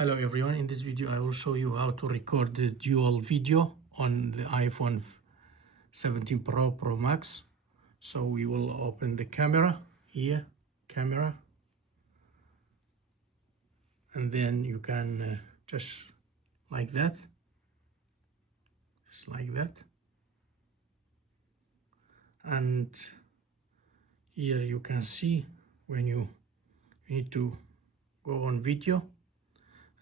Hello everyone, in this video I will show you how to record the dual video on the iPhone 17 Pro Max. So we will open the camera here, camera, and then you can just like that, and here you can see when you need to go on video,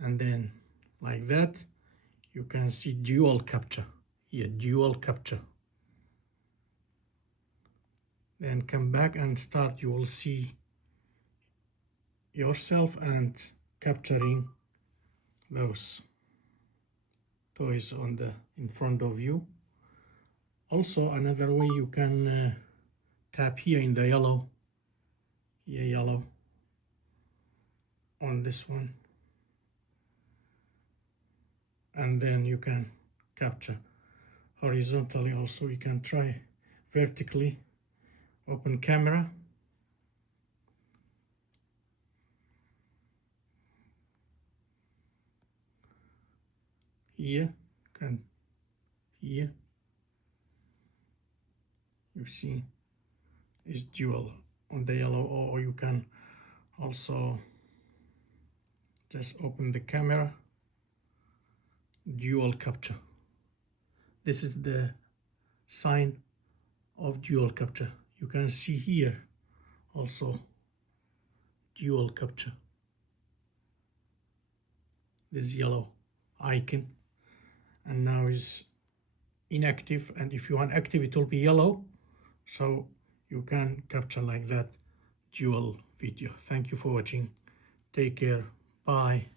and then like that you can see dual capture here, dual capture. Then come back and start. You will see yourself and capturing those toys in front of you. Also, another way, you can tap here in the yellow on this one, and then you can capture horizontally. Also, you can try vertically. Open camera, here you see is dual on the yellow, or you can also just open the camera, dual capture. This is the sign of dual capture. You can see here also dual capture, this yellow icon, and now is inactive, and if you want active it will be yellow. So you can capture like that dual video. Thank you for watching. Take care. Bye.